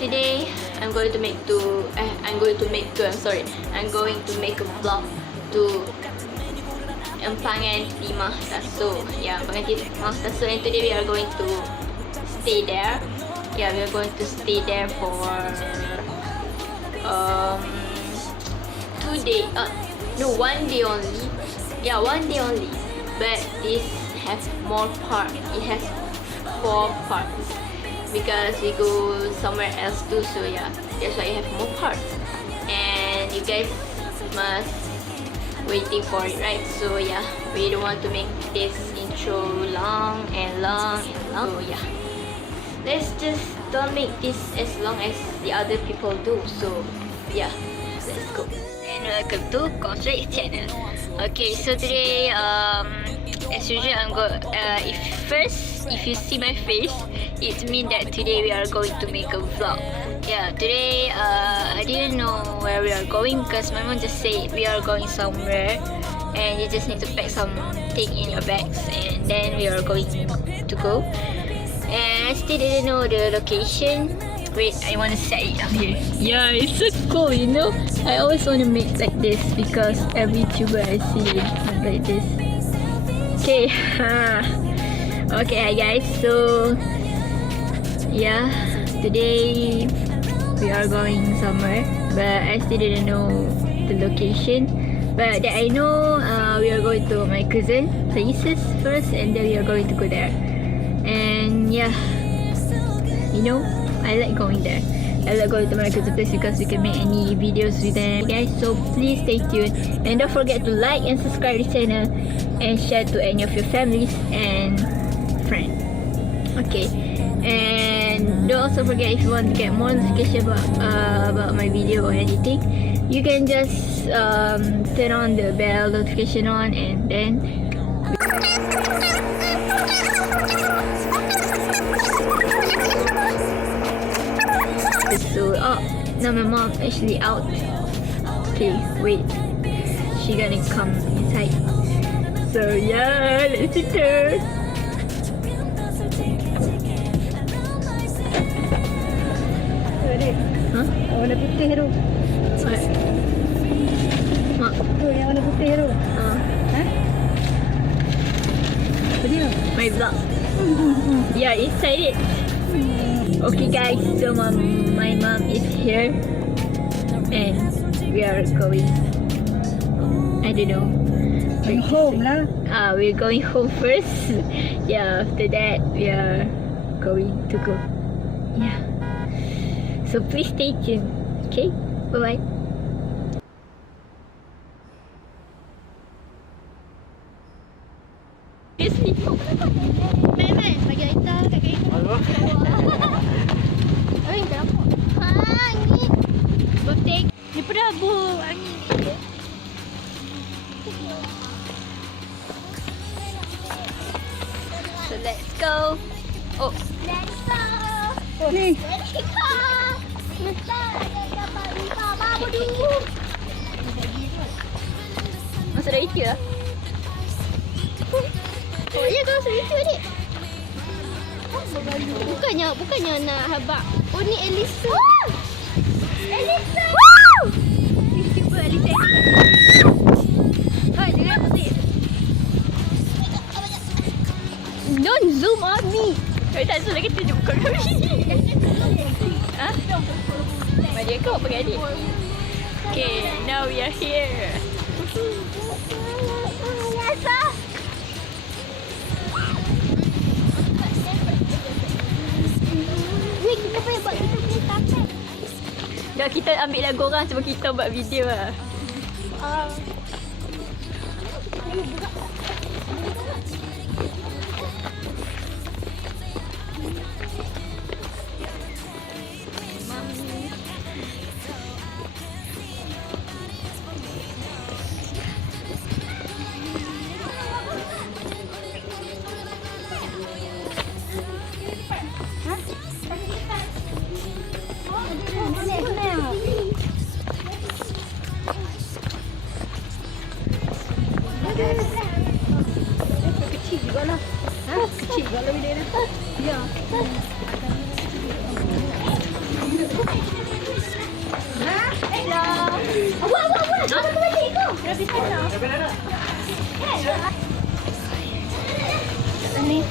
today I'm going to make a vlog to Empangan Timah Tasoh. Yeah, Empangan Timah Tasoh, and today we are going to stay there. Yeah, we are going to stay there for 1 day only. Yeah, 1 day only. But this has more parts. It has 4 parts because we go somewhere else too. So yeah, that's why it have more parts. And you guys must waiting for it, right? So yeah, we don't want to make this intro long. So yeah, let's just don't make this as long as the other people do. So yeah, let's go. And welcome to Splish channel. Okay, so today as usual I'm if you see my face, it means that today we are going to make a vlog. Yeah, today I didn't know where we are going because my mom just said we are going somewhere and you just need to pack something in your bags, and then we are going to go. And I still didn't know the location. Wait, I want to set it up here. Yeah, it's so cool, you know. I always want to make like this because every YouTuber I see like this. Okay, okay, hi guys. So yeah, today we are going somewhere, but I still didn't know the location. But that I know, we are going to my cousin places first, and then we are going to go there. And yeah, you know, I like going there. I like going to my cousin place because we can make any videos with them, guys. So please stay tuned and don't forget to like and subscribe to the channel and share to any of your families and friends. Okay, and don't also forget, if you want to get more notification about my video or anything, you can just turn on the bell notification on, and then so now my mom actually out. Okay, wait, she gonna come inside. So yeah, let's see her. Huh? Warna putih tu. What? Mak. Tu yang warna putih tu. Ha? Apa dia? My vlog. Yeah, inside it. Okay guys, so my mom is here and we are going, I don't know, Going home lah. We're going home first. Yeah, after that we are going to go. Yeah, so please stay tuned. Okay, bye bye. Nenek bagi Aita kat kain. Oi, kenapa? Angin. Birthday. Ni perabu angin. So let's go. Oh, Let's go. Ni. Let's go. Kita dapat minta babu dulu. masuk dah itu lah. Oh ya, kau masuk itu adik. Bukannya nak habak. Oh ni Elisa. Elisa. Cuba Alisa. Oh, jangan putih. Don't zoom on me. Kau tak suruh kita jumpa kami. Ha? Mari kau pergi adik. Okay, now we are here. Elisa. Ni kita boleh buat kita punya tapak. Dah, kita ambil lagu orang, cuba kita buat video lah. Awak. Jangan balik kau. Dah di sana. Ni.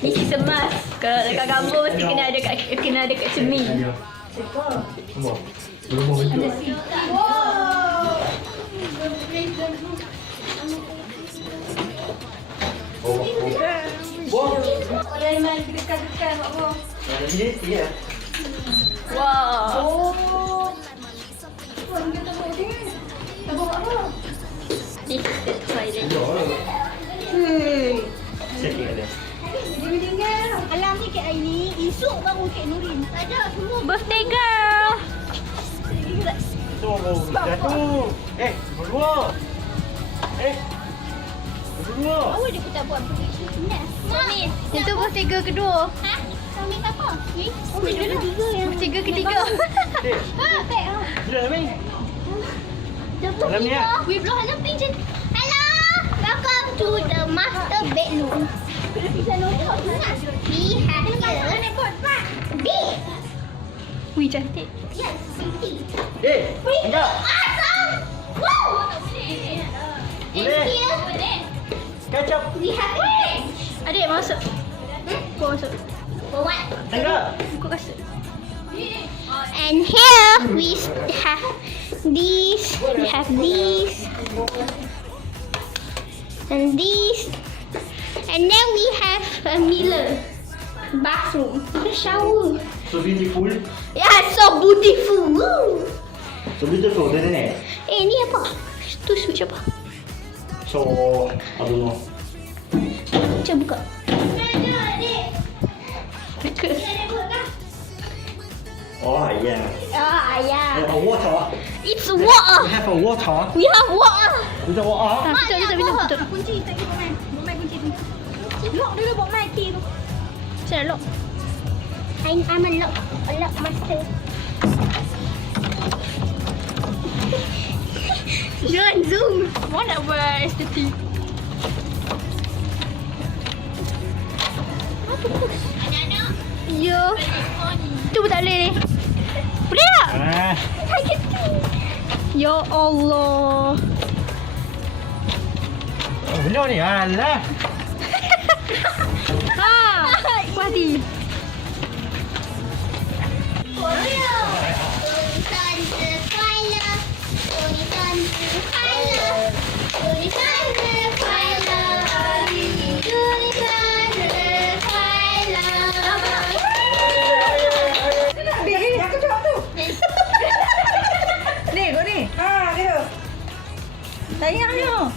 This is a must. Kalau dekat kampung mesti kena ada kat cermin. Wow. This is the toilet. Alam ni Kak Aini, esok baru Kak Nurin. Ada semua. Birthday girl. Jatuh. Berdua. Berdua. Awak dia kita buat pergi sini. Mami, itu birthday girl kedua. Ha? Kami apa? Ni? Oh, dia ketiga yang. Birthday girl ketiga. Ha, baik. Sudah dah main. Dalam ni ah. We blow hello pigeon. Hello. Welcome to the master bedroom. We have here bed. Wih, cantik. Yes, pretty. Enggak. Awesome. Woo. And here Kacap. we have a bench. Adik, masuk. Kau masuk. For what? Enggak. Kau kasut. And here we have these. We have these. And these. And then we have a mirror. Bathroom. Shower. So beautiful. Yeah, so beautiful. Woo. So beautiful, isn't it? Ni apa? Tu switch apa? So, I don't know. Cuba buka. Oh, yeah. Ah, yeah. A water. It's water. We have a water. We have water. With the water. Tutup. Kunci tak buat main. Buat main kunci tu. Lock dulu buat main key tu. Saya lock. I'm a lock master. Jangan zoom. Mau nak buat estetik. Yo. Tu pun tak boleh. Boleh tak? Ya Allah. Oh, benar ni. Alah. Ha. Puas Sayangnya.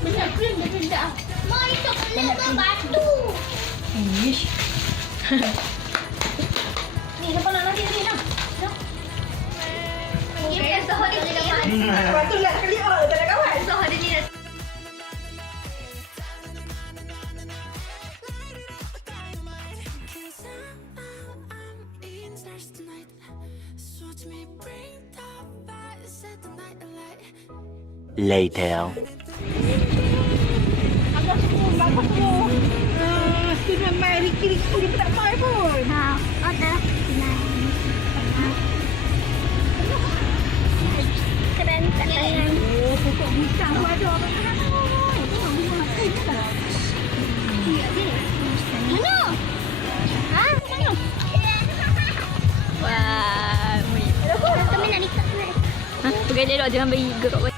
Benar krim dia benda. Mak itu kena ke batu. Ish. Ni nampak nak nanti ni nak. Ini Tasoh dia ni dapat. Lepas tu lah kali tak ada kawan. Tasoh dia ni. Later. Tu dah main Riki dia pun tak main pun. Ha, ada. Keren kat tangan. Oh, pokok bintang pun ada. Mana? Ha? Mana? Wah. Kami nak nikah. Ha, pegang elok jangan bagi gerok.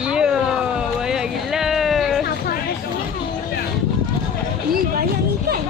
Yo, banyak gila. Ih, banyak ikan.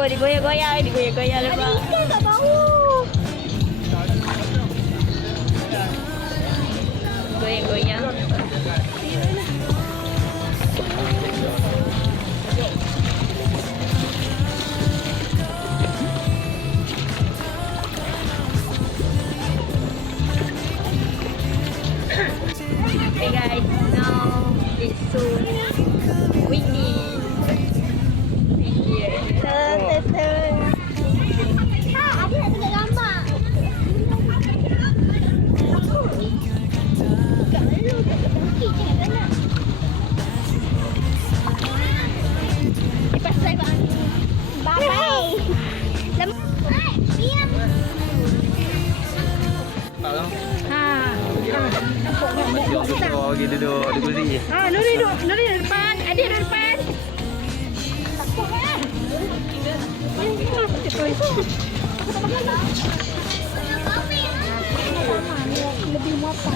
Oh, digoyang-goyang lepas. Ikan kat bawah. Goyang-goyang. Okay guys, now it's so windy. Ada nak tengok gambar. Lepas saya bang. Bye. Diam. Ha. Duduk di kursi. Nuri depan. Adik duduk depan. Lebih mapan.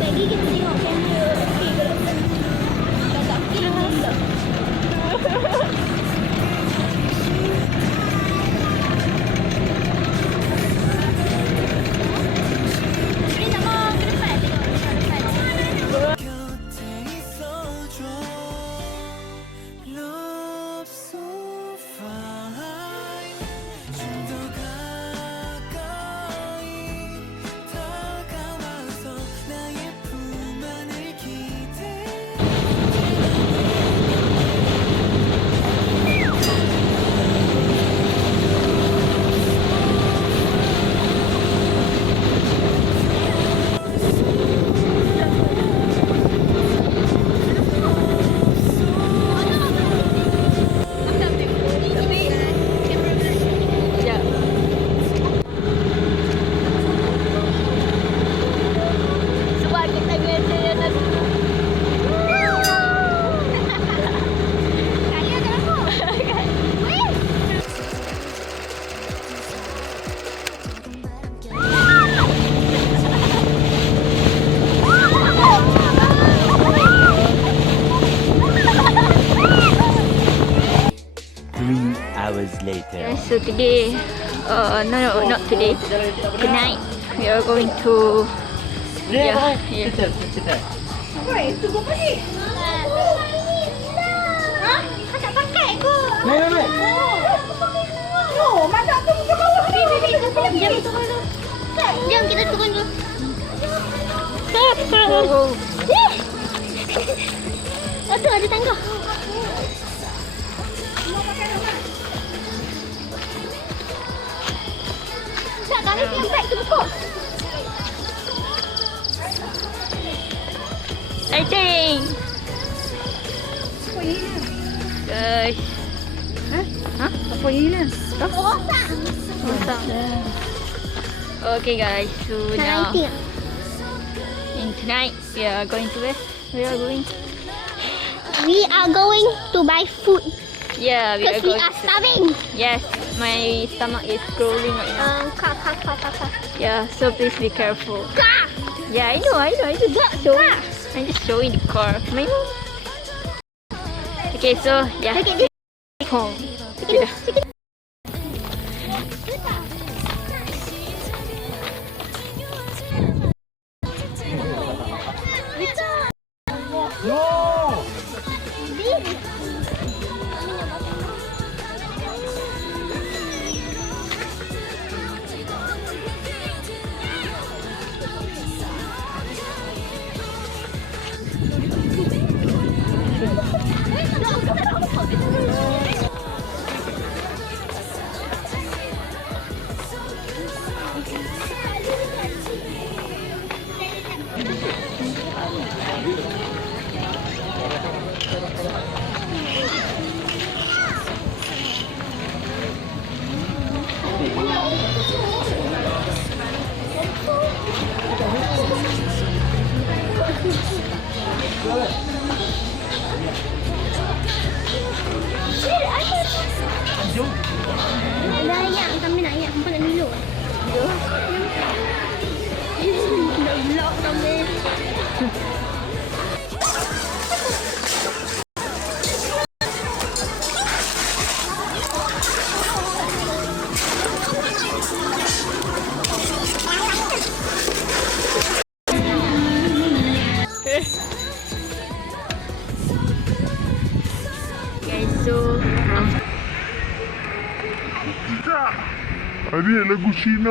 Lagi kita tengok kamera. Kakak kira dah. Ini sama ke depan. Tengok ke depan. Sekejap. Sebab kita biasa yang nak Kaya tak aku. Weh. Hours later. Yes, so today, no, not today. Tonight, we are going to. Yeah. Kita. Woi, tunggu apa ni? Ha? Kau tak pakai ke? Naik. No, masa tu buka bawah. Jom kita turun dulu. Oh, Oh tu ada tangga. Tak, kami punya beg tu buka. exciting, Apa ini? guys. Apa ini? Rosak. Awesome. Okay, guys. So now, and tonight we are going to where? We are going. We are going to buy food Yeah, we are because we going. are starving. Yes, my stomach is growling right now. Kak. Yeah, so please be careful. Kak. Yeah, I know. So I'm just showing the car. My mom. Okay, so yeah. Okay, Home. Okay. No. jom. Ada ayam, kami nak ayam. Hampa nak dulu. Dah vlog kami. Guys, so Ada lagu Cina.